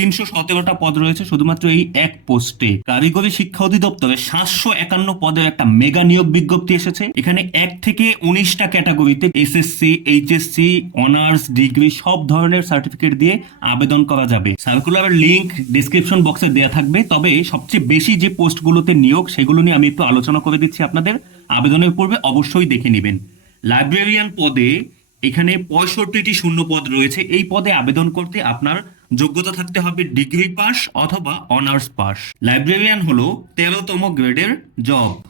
তিনশো সতেরোটা পদ রয়েছে, শুধুমাত্র এই এক পোস্টে। কারিগরি শিক্ষা অধিদপ্তরে সাতশো একান্ন পদের একটা মেগা নিয়োগ বিজ্ঞপ্তি এসেছে। এখানে এক থেকে উনিশটা ক্যাটাগরিতে এসএসসি, এইচএসসি, অনার্স, ডিগ্রি সব ধরনের সার্টিফিকেট দিয়ে আবেদন করা যাবে। সার্কুলার লিংক ডিসক্রিপশন বক্সে দেওয়া থাকবে। তবে সবচেয়ে বেশি যে পোস্টগুলোতে নিয়োগ, সেগুলো নিয়ে আমি একটু আলোচনা করে দিচ্ছি আপনাদের। আবেদনের পূর্বে অবশ্যই দেখে নেবেন। লাইব্রেরিয়ান পদে এখানে পঁয়ষট্টিটি শূন্য পদ রয়েছে। এই পদে আবেদন করতে আপনার যোগ্যতা থাকতে হবে ডিগ্রি পাস অথবা অনার্স পাস। লাইব্রেরিয়ান হলো তেরোতম গ্রেডের জব।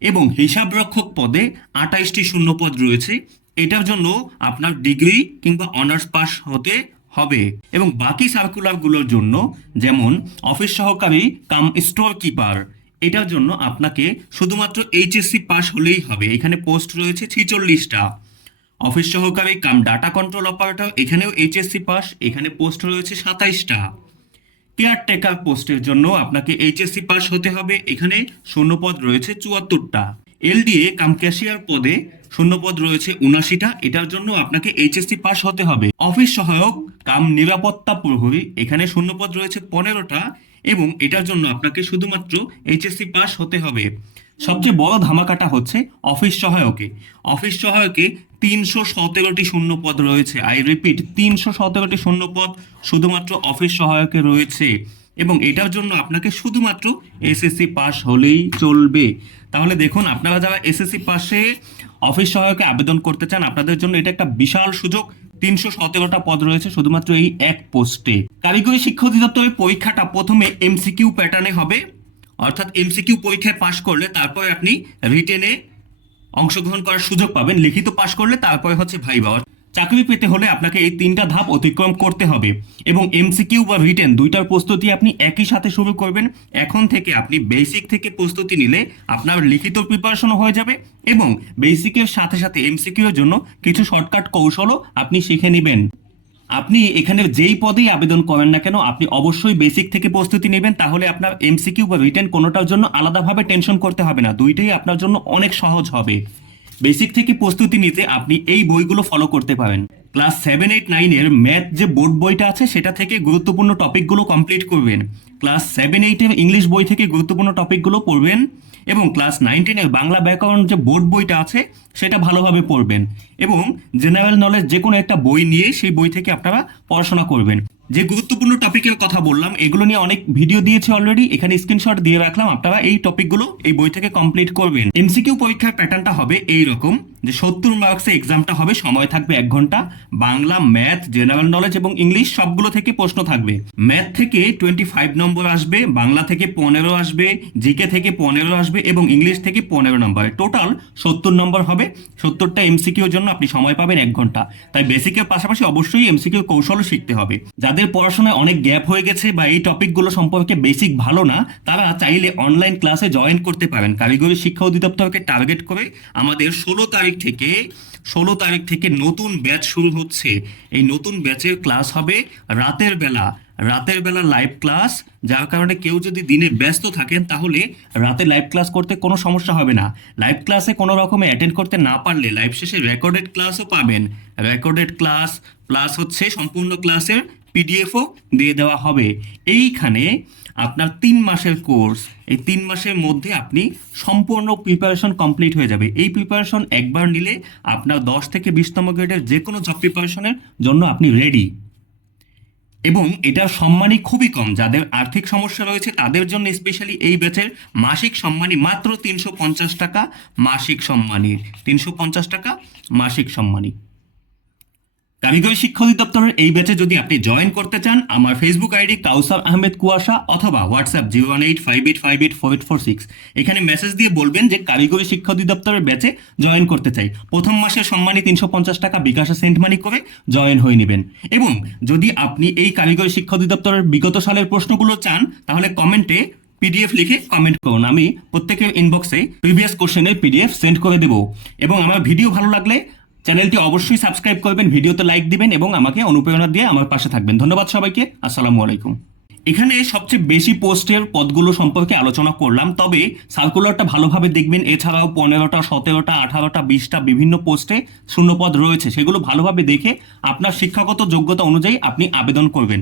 এবং হিসাবরক্ষক পদে আঠাইশটি শূন্য পদ রয়েছে। এটার জন্য আপনার ডিগ্রি কিংবা অনার্স পাস হতে হবে। এবং বাকি সার্কুলারগুলোর জন্য যেমন অফিস সহকারী কাম স্টোর কিপার, এটার জন্য আপনাকে শুধুমাত্র এইচএসসি পাস হলেই হবে। এখানে পোস্ট রয়েছে ছিচল্লিশটা। অফিস সহকারী কাম ডাটা কন্ট্রোল অপারেটর, এখানেও এইচএসসি পাস, এখানে পোস্ট রয়েছে সাতাইশটা। কেয়ারটেকার পোস্টের জন্য আপনাকে এইচএসসি পাস হতে হবে, এখানে শূন্যপদ রয়েছে চুয়াত্তরটা। এলডিএ কাম ক্যাশিয়ার পদে শূন্যপদ রয়েছে উনাশিটা এটার জন্য আপনাকে এইচএসসি পাস হতে হবে। অফিস সহায়ক কাম নিরাপত্তা প্রহরী, এখানে শূন্যপদ রয়েছে পনেরোটা, এবং এটার জন্য আপনাকে শুধুমাত্র এইচএসসি পাস হতে হবে। সবচেয়ে বড় ধামাকাটা হচ্ছে অফিস সহায়কে। অফিস সহায়কে তিনশো সতেরোটি শূন্য পদ রয়েছে। আই রিপিট তিনশো সতেরোটি শূন্য পদ শুধুমাত্র অফিস সহায়কে রয়েছে। এবং এটার জন্য আপনাকে শুধুমাত্র এসএসসি পাস হলেই চলবে। তাহলে দেখুন, আপনারা যারা এসএসসি পাশে অফিস সহায়কে আবেদন করতে চান, আপনাদের জন্য এটা একটা বিশাল সুযোগ। তিনশো সতেরোটা পদ রয়েছে শুধুমাত্র এই এক পোস্টে কারিগরি শিক্ষা অধিদপ্তরের পরীক্ষাটা প্রথমে এমসিকিউ প্যাটার্নে হবে। অর্থাৎ এমসিকিউ পরীক্ষায় পাশ করলে তারপরে আপনি রিটেনে অংশগ্রহণ করার সুযোগ পাবেন, লিখিত পাশ করলে তারপরে হচ্ছে ভাইবা। চাকরি পেতে হলে আপনাকে এই তিনটা ধাপ অতিক্রম করতে হবে এবং এমসিকিউ বা রিটেন দুইটার প্রস্তুতি আপনি একই সাথে শুরু করবেন। এখন থেকে আপনি বেসিক থেকে প্রস্তুতি নিলে আপনার লিখিত প্রিপারেশনও হয়ে যাবে এবং বেসিকের সাথে সাথে এমসিকিউ এর জন্য কিছু শর্টকাট কৌশলও আপনি শিখে নেবেন। আপনি এখানে যেই পদেই আবেদন করেন না কেন, আপনি অবশ্যই বেসিক থেকে প্রস্তুতি নেবেন, তাহলে আপনার এমসিকিউ বা রিটেন কোনোটার জন্য আলাদাভাবে টেনশন করতে হবে না। দুইটাই আপনার জন্য অনেক সহজ হবে। বেসিক থেকে প্রস্তুতি নিতে আপনি এই বইগুলো ফলো করতে পারেন। ক্লাস সেভেন এইট নাইনের ম্যাথ যে বোর্ড বইটা আছে, সেটা থেকে গুরুত্বপূর্ণ টপিকগুলো কমপ্লিট করবেন। ক্লাস সেভেন এইটের ইংলিশ বই থেকে গুরুত্বপূর্ণ টপিকগুলো পড়বেন। এবং ক্লাস নাইনটিনের বাংলা ব্যাকরণ যে বোর্ড বইটা আছে, সেটা ভালোভাবে পড়বেন। এবং জেনারেল নলেজ যে কোনো একটা বই নিয়ে সেই বই থেকে আপনারা পড়াশোনা করবেন। যে গুরুত্বপূর্ণ টপিকের কথা বললাম, এগুলো নিয়ে অনেক ভিডিও দিয়েছে অলরেডি এখানে স্ক্রিনশট দিয়ে রাখলাম। আপনারা এই টপিকগুলো এই বই থেকে কমপ্লিট করবেন। এমসিকিউ পরীক্ষার প্যাটার্নটা হবে এই রকম যে সত্তর মার্কসে এক্সামটা হবে, সময় থাকবে এক ঘণ্টা, বাংলা ম্যাথ জেনারেল নলেজ এবং ইংলিশ সবগুলো থেকে প্রশ্ন থাকবে। ম্যাথ থেকে টোয়েন্টি ফাইভ নম্বর আসবে, বাংলা থেকে পনেরো আসবে জিকে থেকে পনেরো আসবে এবং ইংলিশ থেকে পনেরো নম্বর। টোটাল সত্তর নম্বর হবে, সত্তরটা এমসিকিউর জন্য আপনি সময় পাবেন এক ঘণ্টা। তাই বেসিকের পাশাপাশি অবশ্যই এমসিকিউ কৌশলও শিখতে হবে। যাদের পড়াশোনায় অনেক গ্যাপ হয়ে গেছে বা এই টপিকগুলো সম্পর্কে বেসিক ভালো না, তারা চাইলে অনলাইন ক্লাসে জয়েন করতে পারেন। কারিগরি শিক্ষা অধিদপ্তরকে টার্গেট করে আমাদের ষোলো তারিখ থেকে, ষোলো তারিখ থেকে নতুন ব্যাচ শুরু হচ্ছে। এই নতুন ব্যাচের ক্লাস হবে রাতের বেলা। রাতের বেলা লাইভ ক্লাস, যার কারণে কেউ যদি দিনে ব্যস্ত থাকেন, তাহলে রাতে লাইভ ক্লাস করতে কোনো সমস্যা হবে না। লাইভ ক্লাসে কোনো রকমে অ্যাটেন্ড করতে না পারলে লাইভ শেষে রেকর্ডেড ক্লাসও পাবেন। রেকর্ডেড ক্লাস, প্লাস হচ্ছে সম্পূর্ণ ক্লাসের পিডিএফও দিয়ে দেওয়া হবে। এইখানে আপনার তিন মাসের কোর্স এই তিন মাসের মধ্যে আপনি সম্পূর্ণ প্রিপারেশন কমপ্লিট হয়ে যাবে। এই প্রিপারেশন একবার নিলে আপনার দশ থেকে বিশতম গ্রেডের যে কোনো জব প্রিপারেশনের জন্য আপনি রেডি এবং এটার সম্মানই খুবই কম। যাদের আর্থিক সমস্যা রয়েছে, তাদের জন্য স্পেশালি এই ব্যাচের মাসিক সম্মানী মাত্র তিনশো পঞ্চাশ টাকা মাসিক সম্মানী তিনশো পঞ্চাশ টাকা মাসিক সম্মানী কারিগরি শিক্ষা অধিদপ্তরের এই ব্যাচে যদি আপনি জয়েন করতে চান, আমার ফেসবুক আইডি কাউসার আহমেদ কুয়াশা অথবা WhatsApp zero one eight five eight five eight four eight four six এখানে মেসেজ দিয়ে বলবেন যে কারিগরি শিক্ষা অধিদপ্তরের ব্যাচে জয়েন করতে চাই। প্রথম মাসের সম্মানী তিনশো পঞ্চাশ টাকা বিকাশে সেন্ট মানি করে জয়েন হয়ে নেবেন। এবং যদি আপনি এই কারিগরি শিক্ষা অধিদপ্তরের বিগত সালের প্রশ্নগুলো চান, তাহলে কমেন্টে পিডিএফ লিখে কমেন্ট করুন। আমি প্রত্যেকের ইনবক্সে প্রিভিয়াস কোশ্চেনের পিডিএফ সেন্ড করে দেবো। এবং আমার ভিডিও ভালো লাগলে চ্যানেলটি অবশ্যই সাবস্ক্রাইব করবেন, ভিডিওতে লাইক দিবেন এবং আমাকে অনুপ্রেরণা দিয়ে আমার পাশে থাকবেন। ধন্যবাদ সবাইকে। আসসালামু আলাইকুম। এখানে সবচেয়ে বেশি পোস্টের পদগুলো সম্পর্কে আলোচনা করলাম, তবে সার্কুলারটা ভালোভাবে দেখবেন। এছাড়াও পনেরোটা, সতেরোটা, আঠারোটা, বিশটা বিভিন্ন পোস্টে শূন্যপদ রয়েছে। সেগুলো ভালোভাবে দেখে আপনার শিক্ষাগত যোগ্যতা অনুযায়ী আপনি আবেদন করবেন।